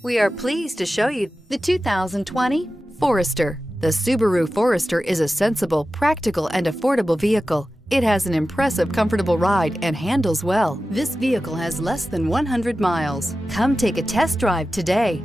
We are pleased to show you the 2020 Forester. The Subaru Forester is a sensible, practical, and affordable vehicle. It has an impressive, comfortable ride and handles well. This vehicle has less than 100 miles. Come take a test drive today.